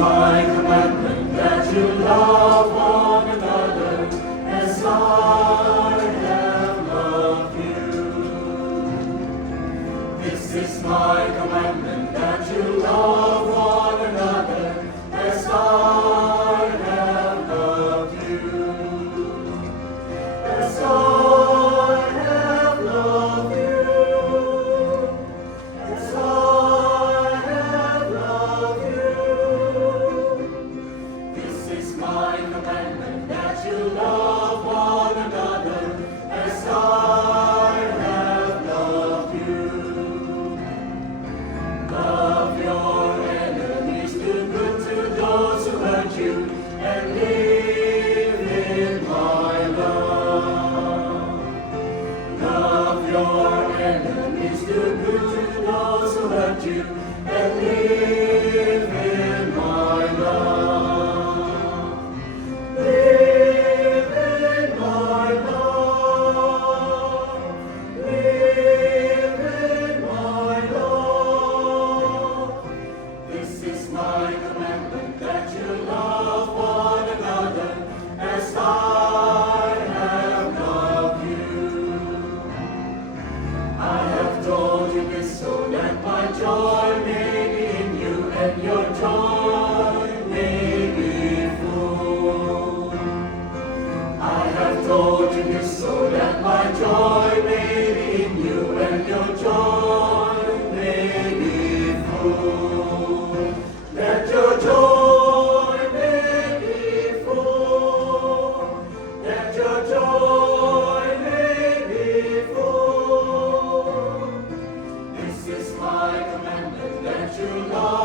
my commandment, that you love one another as I have loved you. This is my commandment, that you love one another as I have loved you. As I have loved you. As I have loved you. This is my commandment, that you love one another as I have loved you. Love your enemies, do good to those who hurt you, and live in my love. Love your enemies, do good to those who hurt you, and live in my love. Live in my love. Live in my love. This is my commandment, that you love one another as I have loved you. I have told you this so that my joy may be in you and your joy may be full. I have told you this so that my joy may be in you and your joy may be full. That your joy may be full. That your joy may be full. This is my commandment, that you love